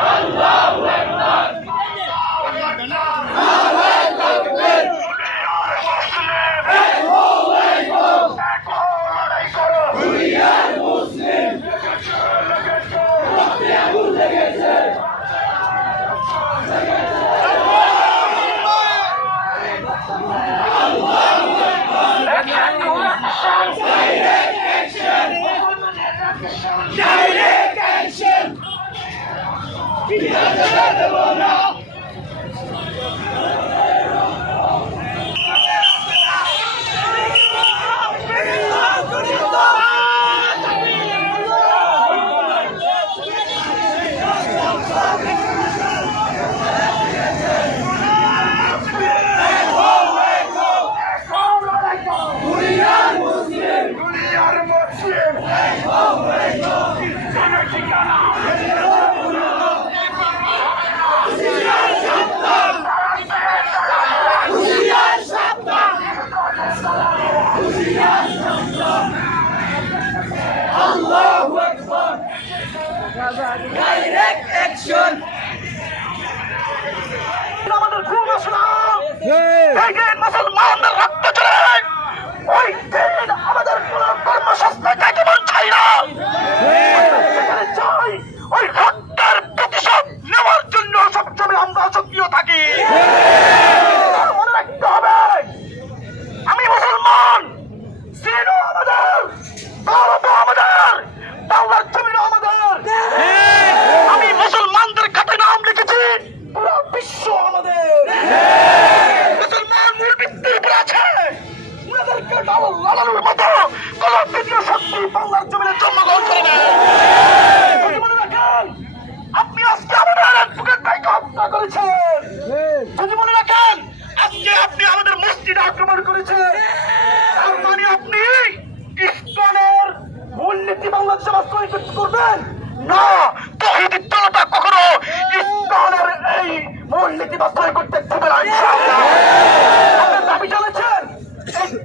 Allah! Hey, go, hey, go! মুসলমানদের রক্ত চলে ওই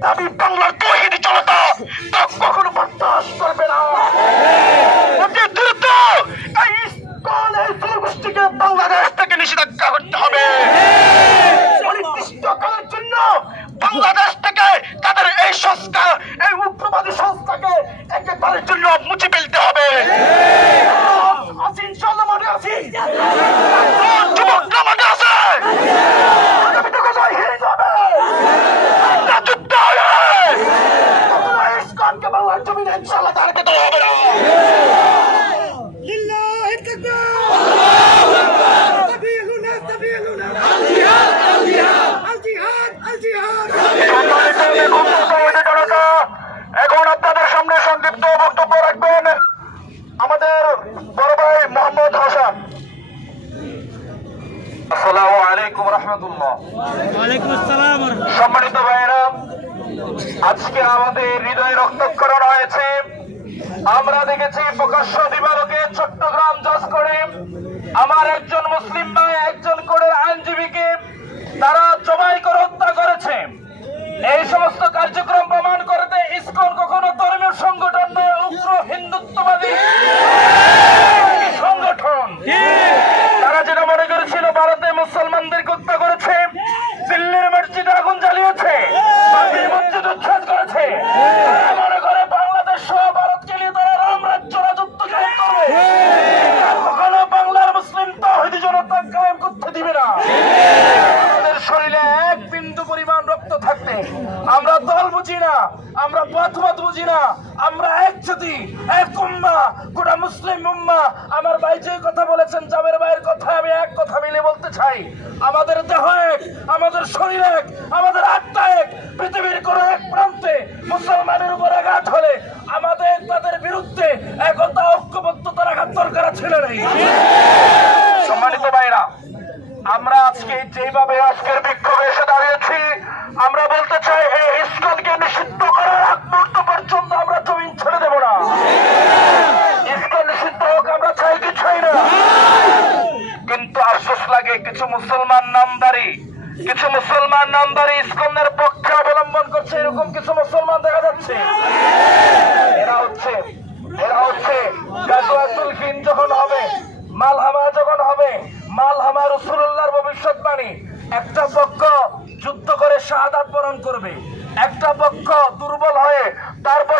আমি বাংলার আজকে আমাদের হৃদয় রক্তক্ষরণ হয়েছে। আমরা দেখেছি প্রকাশ্য দিবালোকে চট্টগ্রাম জজ করে আমার একজন মুসলিম ভাই একজন করে আইনজীবীকে তারা জবাই করে হত্যা করেছে। এই সমস্ত কার্যক্রম প্রমাণ করতে ইস্কন কখনো ধর্মীয় সংগঠন নয় উগ্র হিন্দুত্ববাদী এক উম্মা, গোটা মুসলিম উম্মা, আমার ভাই যে কথা বলেছেন, জাবের ভাইয়ের কথা আমি এক কথা মিলে বলতে চাই। আমাদের দেহ এক, আমাদের শরীর এক, আমাদের আত্মা এক, পৃথিবীর প্রতিপক্ষ দুর্বল হয়ে তারপর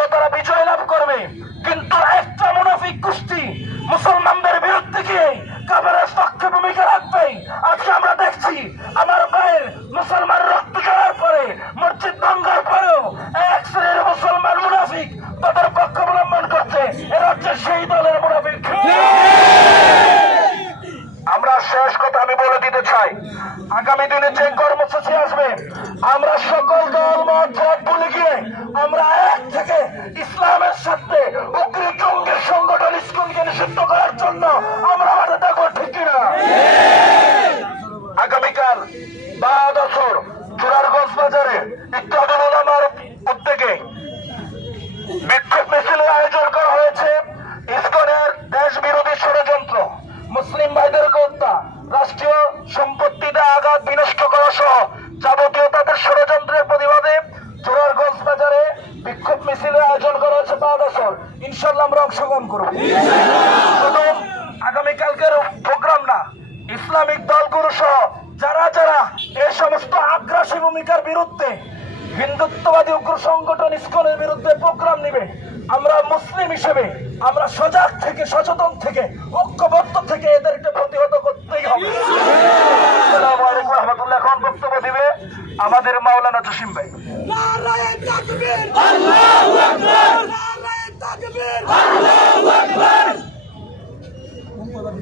আমাদের মাওলানা জসিম ভাই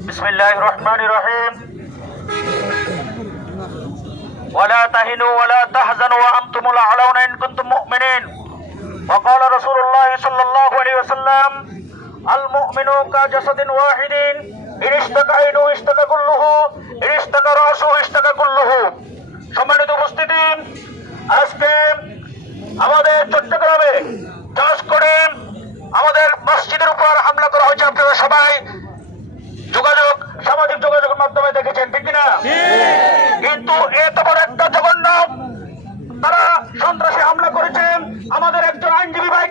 بسم الله الرحمن الرحيم. ولا تهنوا ولا تحزنوا وأنتم الأعلون إن كنتم مؤمنين. وقال رسول الله صلى الله عليه وسلم المؤمن كجسد واحد إن اشتكى عينه اشتكى كله إن اشتكى رأسه اشتكى كله. সম্মানিত উপস্থিতি, আজকে আমাদের চট্টগ্রামে কাজ করে আমাদের মসজিদের উপর হামলা করা হয়েছে। আপনারা সবাই যোগাযোগ, সামাজিক যোগাযোগের মাধ্যমে দেখেছেন, ঠিক কিনা? কিন্তু এত বড় একটা জঘন্য, তারা সন্ত্রাসী হামলা করেছেন। আমাদের একজন আইনজীবী ভাই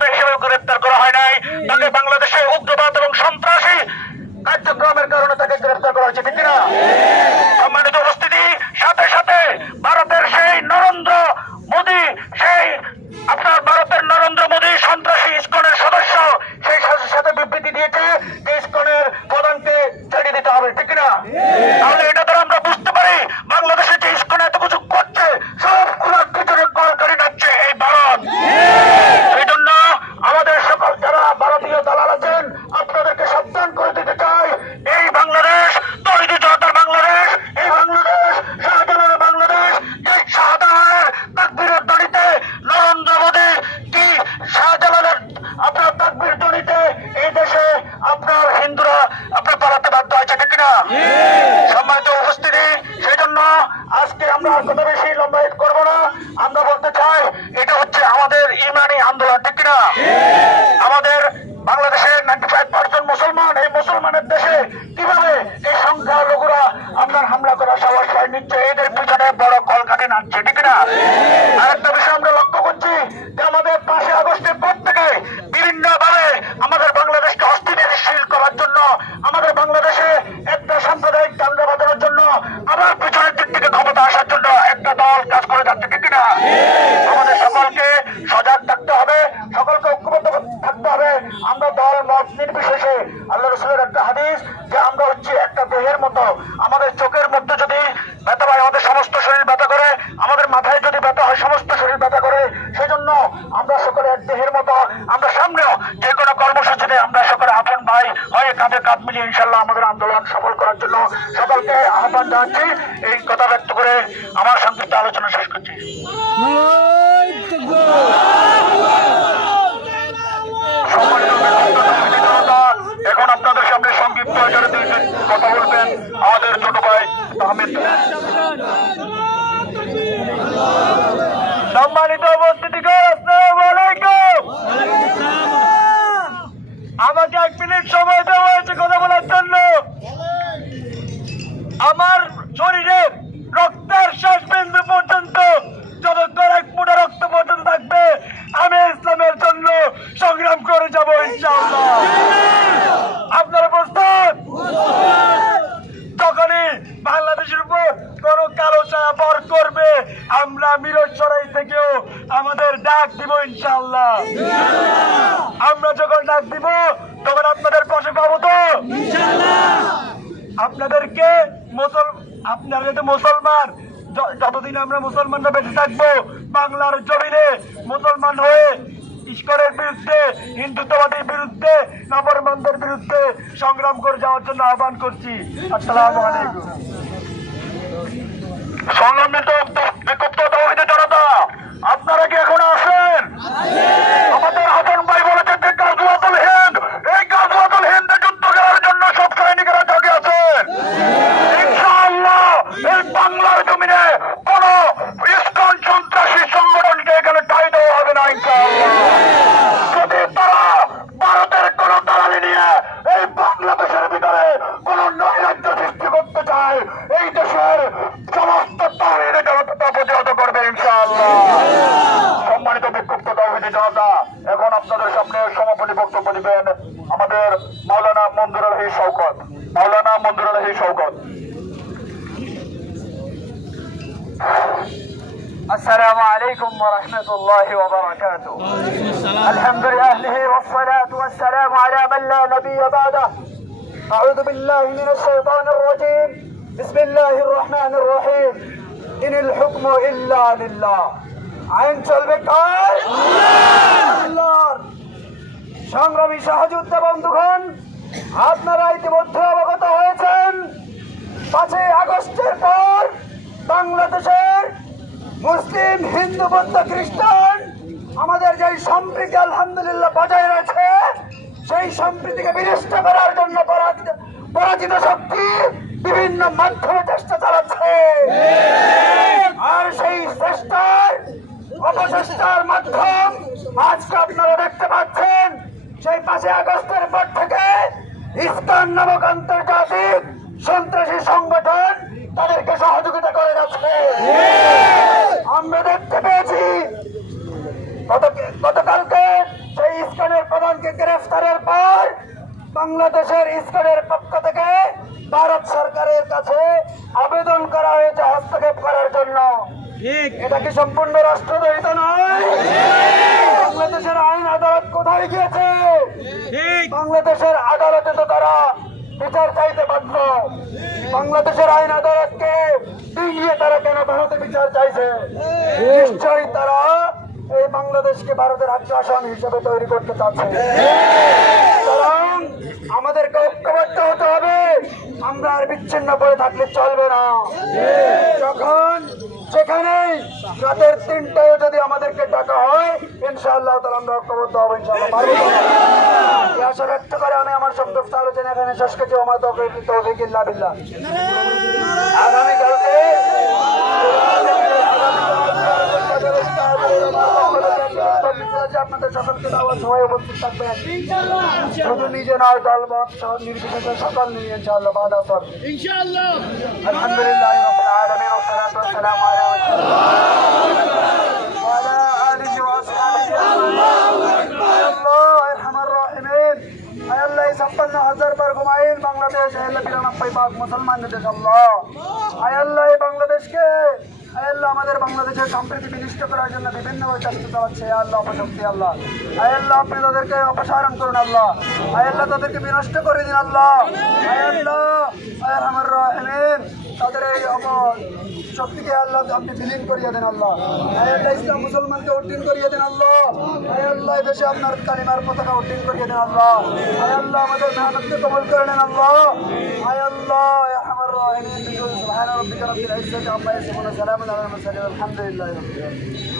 Ben Şevval সকলকে আহ্বান জানাচ্ছি। এই কথা ব্যক্ত করে আমার সংক্ষিপ্ত আলোচনা শেষ করছি। এখন আপনাদের সামনে কথা বলবেন। আমাদের আমাকে এক মিনিট সময় আপনাদেরকে মুসল আপনাদেরকে মুসলমান যতদিন আমরা মুসলমানরা বেঁচে থাকব, বাংলার জমিনে মুসলমান হয়ে ঈশ্বরের বিরুদ্ধে, হিন্দুত্ববাদের বিরুদ্ধে নবরমানদের বিরুদ্ধে সংগ্রাম করে যাওয়ার জন্য আহ্বান করছি। আসসালাম আলাইকুম। সংগ্রামিত জনতা এখন আপনাদের সামনে সমাপনী বক্তব্য দিবেন আমাদের মাওলানা মঞ্জুর আলহী শওকত মাওলানা মঞ্জুর আলহী শওকত السلام عليكم ورحمة الله وبركاته الحمد لله والصلاة والسلام على من لا نبي بعده أعوذ بالله من الشيطان الرجيم بسم الله الرحمن الرحيم إن الحكم إلا لله আইন চলবে কার? সংগ্রামী সহযোদ্ধা বন্ধুগণ, আপনারা ইতিমধ্যে অবগত হয়েছেন, পাঁচই আগস্টের পর বাংলাদেশের মুসলিম, হিন্দু, বৌদ্ধ, খ্রিস্টান আমাদের যে সম্প্রীতি আলহামদুলিল্লাহ বজায় রয়েছে, সেই সম্প্রীতিকে বিনষ্ট করার জন্য পরাজিত পরাজিত শক্তি বিভিন্ন মাধ্যমে চেষ্টা চালাচ্ছে আর সেই চেষ্টার অপচেষ্টার মাধ্যম আজকে আপনারা পাচ্ছেন সেই পাঁচই আগস্টের পর থেকে ইস্কন নামক আন্তর্জাতিক সন্ত্রাসী সংগঠন তাদেরকে সহযোগিতা করে যাচ্ছে। আমরা দেখতে পেয়েছি গতকালকে সেই ইস্কনের প্রধানকে গ্রেফতারের পর বাংলাদেশের ইস্কনের পক্ষ থেকে ভারত সরকারের কাছে আবেদন করা হয়েছে হস্তক্ষেপ করার জন্য। এটা কি সম্পূর্ণ রাষ্ট্রদ্রোহিত নয় বাংলাদেশের আইন আদালত কোথায় গিয়েছে বাংলাদেশের আদালতে তো তারা বিচার চাইতে বাধ্য। বাংলাদেশের আইন আদালতকে ডিঙিয়ে তারা কেন ভারতে বিচার চাইছে? নিশ্চয়ই তারা এই বাংলাদেশকে ভারতের রাজ্য আসামি হিসেবে তৈরি করতে চাচ্ছে। আমাদেরকে ঐক্যবদ্ধ হতে হবে। আমরা আর বিচ্ছিন্ন করে থাকলে চলবে না। যখন যেখানে রাতের তিনটায় যদি আমাদেরকে ডাকা হয় ইনশাআল্লাহ তাহলে আমরা ঐক্যবদ্ধ হব ইনশাআল্লাহ। পারব আশা ব্যক্ত করে আমি আমার শব্দ আলোচনা এখানে শেষ করছি। আমার তৌফিক তৌফিক ইল্লা বিল্লাহ। আগামীকালকে আপনাদের সকলকে দাওয়াত সবাই উপস্থিত থাকবেন শুধু নিজে নয় দল সহ নির্বিশেষে সকল নিয়ে ইনশাআল্লাহ আলহামদুলিল্লাহ ছাপ্পান্ন হাজার বর্গ মাইল বাংলাদেশ আয় আল্লাহ বিরানব্বই মুসলমানদের দেশ আল্লাহ বাংলাদেশকে আয় আমাদের বাংলাদেশের সম্প্রীতি বিনিষ্ট করার জন্য বিভিন্ন চেষ্টা চালাচ্ছে আল্লাহ অপশক্তি আল্লাহ আয় আপনি তাদেরকে অপসারণ করুন আল্লাহ আয় তাদেরকে বিনষ্ট করে দিন আল্লাহ আয় আল্লাহ আয় আমার রাহিমিন তাদের এই অপ শক্তিকে আল্লাহ আপনি বিলীন করিয়ে দেন আল্লাহ আয় আল্লাহ ইসলাম মুসলমানকে উদ্দিন করিয়ে দেন আল্লাহ আয় আল্লাহ এই দেশে আপনার কালিমার পতাকা উদ্দিন করিয়ে দেন আল্লাহ আয় আল্লাহ আমাদের মেহনতকে কবল করে নেন আল্লাহ আয় আল্লাহ يا ارحم الراحمين بجود سبحان ربك رب العزه عما يصفون وسلام على المرسلين والحمد لله رب العالمين